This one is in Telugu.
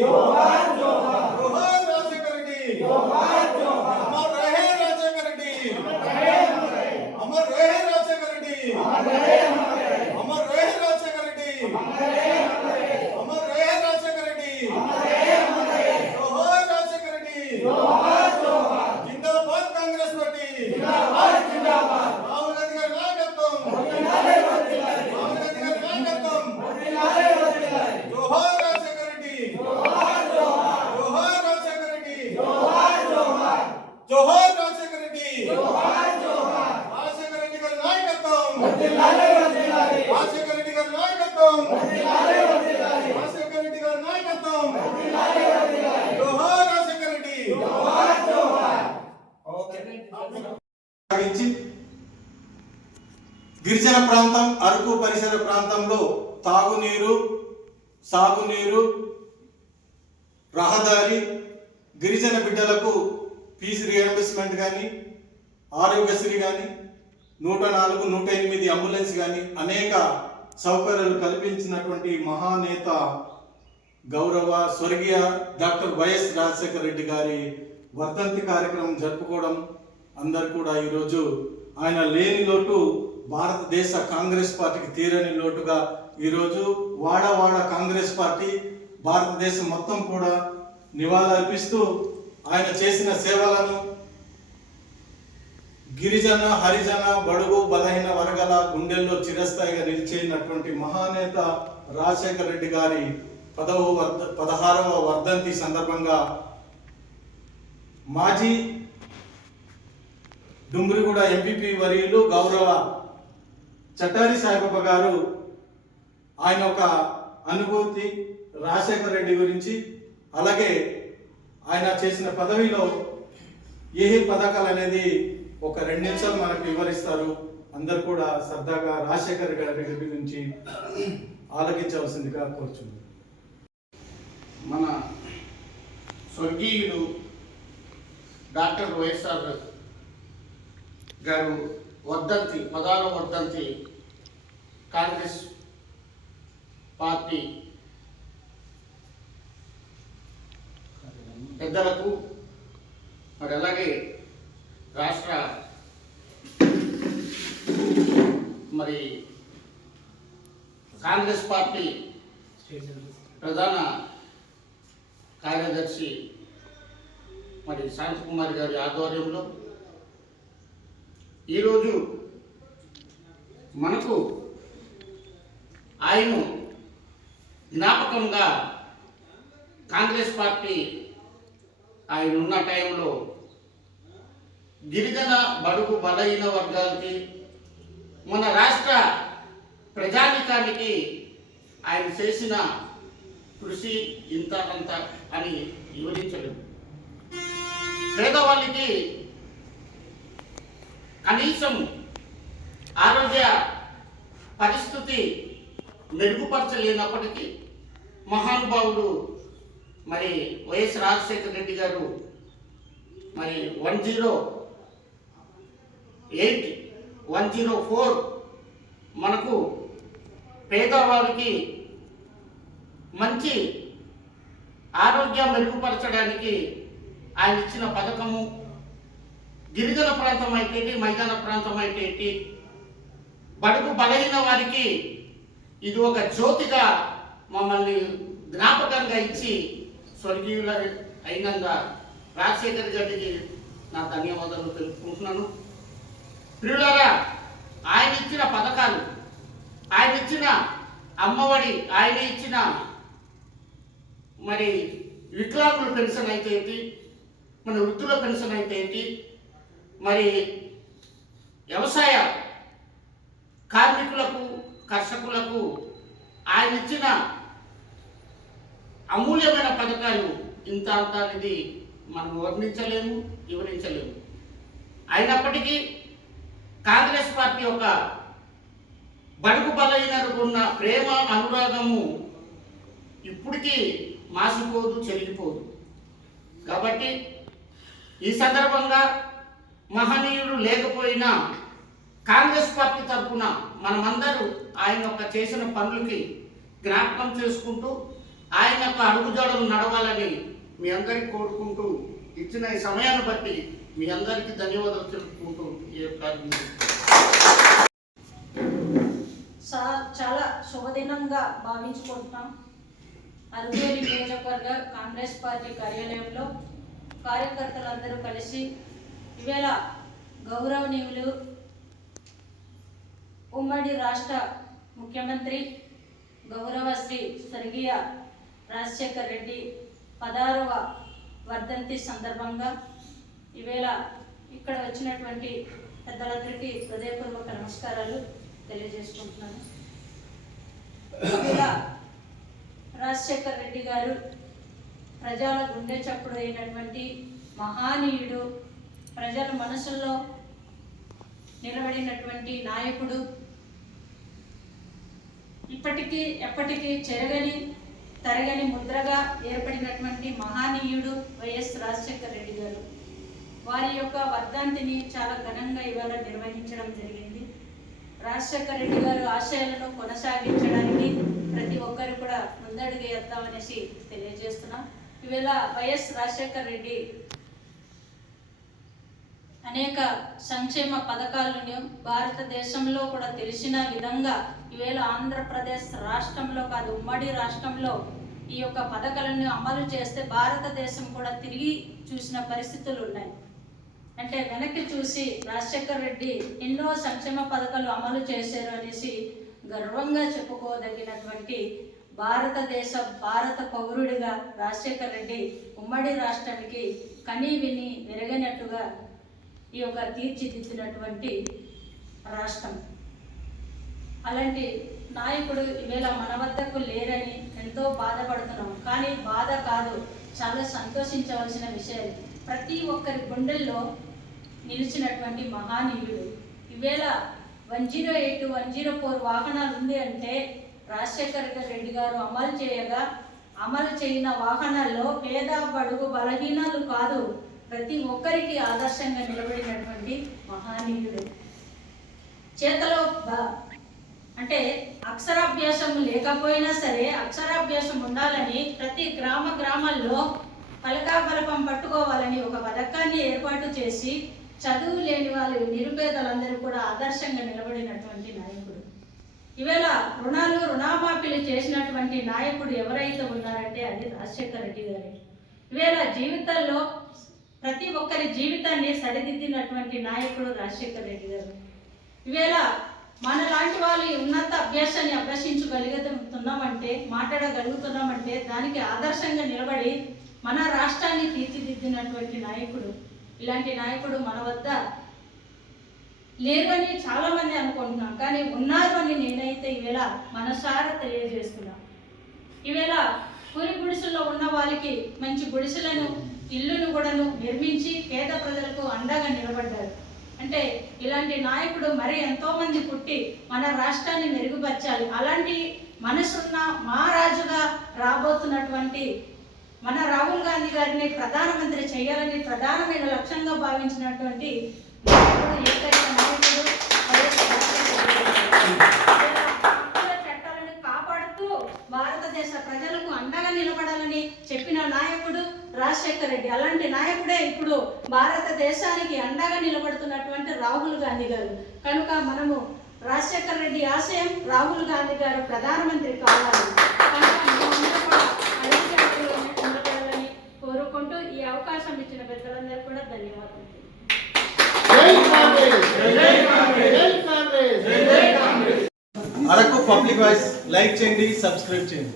जोहार जोहार जोहार राजशेखर रेड्डी जोहार जोहार अमर रहे राजशेखर रेड्डी अमर रहे राजशेखर रेड्डी अमर रहे राजशेखर रेड्डी अमर रहे राजशेखर रेड्डी जोहार राजशेखर रेड्डी जोहार जोहार जिंदाबाद कांग्रेस पार्टी जिंदाबाद जिंदाबाद राहुल गांधी गाరి నాయకత్వం వర్ధిల్లాలి వర్ధిల్లాలి రాहुल गांधी गाరి నాయకత్వం వర్ధిల్లాలి వర్ధిల్లాలి जोहार राजशेखर रेड्डी जोहार जोहार जोहार राजशेखर रेड्डी जोहार जोहार जोहार राजशेखर रेड्डी जोहार जोहार राजशेखर रेड्डी गाరి నాయకత్వం వర్ధిల్లాలి వర్ధిల్లాలి राजशेखर रेड्डी गाరి నాయకత్వం వర్ధిల్లాలి వర్ధిల్లాలి राजशेखर रेड्डी गाరి నాయకత్వం వర్ధిల్లాలి వర్ధిల్లాలి जोहार राजशेखर रेड्डी जोहार जोहार ఓకే గిరిజన ప్రాంతం అరకు పరిసర ప్రాంతంలో తాగునీరు సాగునీరు రహదారి గిరిజన బిడ్డలకు ఫీజు రియంబర్స్మెంట్ కానీ ఆరోగ్యశ్రీ కానీ 104 108 అంబులెన్స్ కానీ అనేక సౌకర్యాలు కల్పించినటువంటి మహానేత గౌరవ స్వర్గీయ డాక్టర్ వైఎస్ రాజశేఖర రెడ్డి గారి వర్ధంతి కార్యక్రమం జరుపుకోవడం అందరు కూడా ఈరోజు ఆయన లేని లోటు భారతదేశ కాంగ్రెస్ పార్టీకి తీరని లోటుగా ఈరోజు వాడవాడ కాంగ్రెస్ పార్టీ భారతదేశం మొత్తం కూడా నివాళులర్పిస్తూ ఆయన చేసిన సేవలను గిరిజన హరిజన బడుగు బలహీన వర్గాల గుండెల్లో చిరస్థాయిగా నిలిచేనటువంటి మహానేత రాజశేఖర రెడ్డి గారి 16వ వర్ధంతి సందర్భంగా మాజీ డుమ్రిగూడ ఎంపీపీ వర్యులు గౌరవ చట్టారి సాయిబాబా గారు ఆయన ఒక అనుభూతి రాజశేఖర రెడ్డి గురించి అలాగే ఆయన చేసిన పదవిలో ఏ పథకాలు అనేది ఒక 2 నిమిషాలు మనకు వివరిస్తారు. అందరు కూడా సరదాగా రాజశేఖర రెడ్డి గురించి ఆలకించవలసిందిగా కోరుచున్నాను. మన స్వర్గీయుడు డాక్టర్ వైఎస్ఆర్ గారు వర్ధంతి 16వ వర్ధంతి కాంగ్రెస్ పార్టీ పెద్దలకు మరి అలాగే రాష్ట్ర మరి కాంగ్రెస్ పార్టీ ప్రధాన కార్యదర్శి మరి శాంతకుమారి గారి ఆధ్వర్యంలో ఈరోజు మనకు ఆయన జ్ఞాపకంగా కాంగ్రెస్ పార్టీ ఆయన ఉన్న టైంలో గిరిజన బడుగు బలహీన వర్గాలకి మన రాష్ట్ర ప్రజానికానికి ఆయన చేసిన కృషి ఇంత అంత అని వివరించలేదు. పేదవాళ్ళకి కనీసం ఆరోగ్య పరిస్థితి మెరుగుపరచలేనప్పటికీ మహానుభావుడు మరి వైఎస్ రాజశేఖర రెడ్డి గారు మరి 108 104 మనకు పేదవారికి మంచి ఆరోగ్యం మెరుగుపరచడానికి ఆయన ఇచ్చిన పథకము గిరిజన ప్రాంతం అయితే మైదాన ప్రాంతం అయితే బడుగు బలహీన వారికి ఇది ఒక జ్యోతిగా మమ్మల్ని జ్ఞాపకంగా ఇచ్చి స్వర్గీయుల అయినంద రాజశేఖర్ గారికి నా ధన్యవాదాలు తెలుపుకుంటున్నాను. ప్రియులారా, ఆయన ఇచ్చిన పథకాలు, ఆయన ఇచ్చిన అమ్మఒడి, ఆయన ఇచ్చిన మరి వికలాంగుల పెన్షన్ అయితే ఏంటి, మన వృద్ధుల పెన్షన్ అయితే ఏంటి, మరి వ్యవసాయ కార్మికులకు కర్షకులకు ఆయన ఇచ్చిన అమూల్యమైన పథకాలు ఇంత అంత అనేది మనం వర్ణించలేము, వివరించలేము. అయినప్పటికీ కాంగ్రెస్ పార్టీ యొక్క బడుగు బలహీనకు ఉన్న ప్రేమ అనురాగము ఇప్పటికీ మాసిపోదు, చెరిగిపోదు. కాబట్టి ఈ సందర్భంగా మహనీయుడు లేకపోయినా కాంగ్రెస్ పార్టీ తరఫున మనమందరూ ఆయన యొక్క చేసిన పనులకి జ్ఞాపకం చేసుకుంటూ ఆయన యొక్క అడుగుజాడలు నడవాలని మీ అందరికీ కోరుకుంటూ ఇచ్చిన ఈ సమయాన్ని బట్టి మీ అందరికీ ధన్యవాదాలు తెలుపుకుంటూ ఈ యొక్క చాలా శుభదినంగా భావించుకుంటున్నాం. అరుగేలి నియోజకవర్గ కాంగ్రెస్ పార్టీ కార్యాలయంలో కార్యకర్తలందరూ కలిసి ఈవేళ గౌరవనీయులు ఉమ్మడి రాష్ట్ర ముఖ్యమంత్రి గౌరవ శ్రీ స్వర్గీయ రాజశేఖర్ రెడ్డి 16వ వర్ధంతి సందర్భంగా ఈవేళ ఇక్కడ వచ్చినటువంటి పెద్దలందరికీ హృదయపూర్వక నమస్కారాలు తెలియజేసుకుంటున్నాను. ఈవేళ రాజశేఖర్ రెడ్డి గారు ప్రజల గుండె చప్పుడు అయినటువంటి మహానీయుడు, ప్రజల మనసుల్లో నిలబడినటువంటి నాయకుడు, ఇప్పటికీ ఎప్పటికీ చెరగని తరగని ముద్రగా ఏర్పడినటువంటి మహానీయుడు వైఎస్ రాజశేఖర్ రెడ్డి గారు. వారి యొక్క వర్ధంతిని చాలా ఘనంగా ఇవాళ నిర్వహించడం జరిగింది. రాజశేఖర్ రెడ్డి గారు ఆశయాలను కొనసాగించడానికి ప్రతి ఒక్కరు కూడా ముందడుగు వేద్దామనేసి తెలియజేస్తున్నాం. ఈవేళ వైఎస్ రాజశేఖర్ రెడ్డి అనేక సంక్షేమ పథకాలను భారతదేశంలో కూడా తెలిసిన విధంగా ఈవేళ ఆంధ్రప్రదేశ్ రాష్ట్రంలో కాదు, ఉమ్మడి రాష్ట్రంలో ఈ యొక్క పథకాలను అమలు చేస్తే భారతదేశం కూడా తిరిగి చూసిన పరిస్థితులు ఉన్నాయి. అంటే వెనక్కి చూసి రాజశేఖర్ రెడ్డి ఎన్నో సంక్షేమ పథకాలు అమలు చేశారు అనేసి గర్వంగా చెప్పుకోదగినటువంటి భారత పౌరుడిగా రాజశేఖర్ రెడ్డి ఉమ్మడి రాష్ట్రానికి కని విని ఎరగనట్టుగా ఈ యొక్క తీర్చిదిద్దినటువంటి రాష్ట్రం. అలాంటి నాయకుడు ఈవేళ మన వద్దకు లేరని ఎంతో బాధపడుతున్నాం. కానీ బాధ కాదు, చాలా సంతోషించవలసిన విషయం. ప్రతి ఒక్కరి గుండెల్లో నిలిచినటువంటి మహానీయుడు. ఈవేళ 108, 104 వాహనాలు ఉంది అంటే రాజశేఖర్ రెడ్డి గారు అమలు చేయని వాహనాల్లో పేద బడుగు బలహీనాలు కాదు, ప్రతి ఒక్కరికి ఆదర్శంగా నిలబడినటువంటి మహానీయుడు. చేతలో అంటే అక్షరాభ్యాసం లేకపోయినా సరే అక్షరాభ్యాసం ఉండాలని ప్రతి గ్రామాల్లో పలకాబలపం పట్టుకోవాలని ఒక పథకాన్ని ఏర్పాటు చేసి చదువు లేని వాళ్ళు నిరుపేదలందరూ కూడా ఆదర్శంగా నిలబడినటువంటి నాయకుడు. ఈవేళ రుణమాఫీలు చేసినటువంటి నాయకుడు ఎవరైతే ఉన్నారంటే అది రాజశేఖర్ రెడ్డి గారు. ఈవేళ జీవితాల్లో ప్రతి ఒక్కరి జీవితాన్ని సరిదిద్దినటువంటి నాయకుడు రాజశేఖర్ రెడ్డి గారు. ఈవేళ మన లాంటి వాళ్ళు ఉన్నత అభ్యాసాన్ని అభ్యసించగలుగుతున్నామంటే, మాట్లాడగలుగుతున్నామంటే దానికి ఆదర్శంగా నిలబడి మన రాష్ట్రాన్ని తీర్చిదిద్దినటువంటి నాయకుడు. ఇలాంటి నాయకుడు మన వద్ద లేరు అని చాలా మంది అనుకుంటున్నాం, కానీ ఉన్నారు అని నేనైతే ఈవేళ మనసారా తెలియజేస్తున్నా. ఈవేళ కూలి గుడిసెల్లో ఉన్న వాళ్ళకి మంచి గుడిసెలను ఇల్లును కూడాను నిర్మించి పేద ప్రజలకు అండగా నిలబడ్డారు. అంటే ఇలాంటి నాయకుడు మరి ఎంతో మంది పుట్టి మన రాష్ట్రాన్ని మెరుగుపరచాలి. అలాంటి మనసున్న మా రాజుగా రాబోతున్నటువంటి మన రాహుల్ గాంధీ గారిని ప్రధానమంత్రి చేయాలని ప్రధానమైన లక్ష్యంగా భావించినటువంటి ఏకైక నాయకుడు చట్టాలను కాపాడుతూ భారతదేశ ప్రజలకు అండగా నిలబడాలని చెప్పిన నాయకుడు రాజశేఖర్ రెడ్డి. అలాంటి నాయకుడే ఇప్పుడు భారతదేశానికి అండగా నిలబడుతున్నటువంటి రాహుల్ గాంధీ గారు. కనుక మనము రాజశేఖర్ రెడ్డి ఆశయం రాహుల్ గాంధీ గారు ప్రధానమంత్రి కావాలి. నిలబడాలని కోరుకుంటూ ఈ అవకాశం ఇచ్చిన పెద్దలందరూ కూడా ధన్యవాదాలు. అరకు పబ్లిక్ వాయిస్ లైక్ చేయండి, సబ్స్క్రైబ్ చేయండి.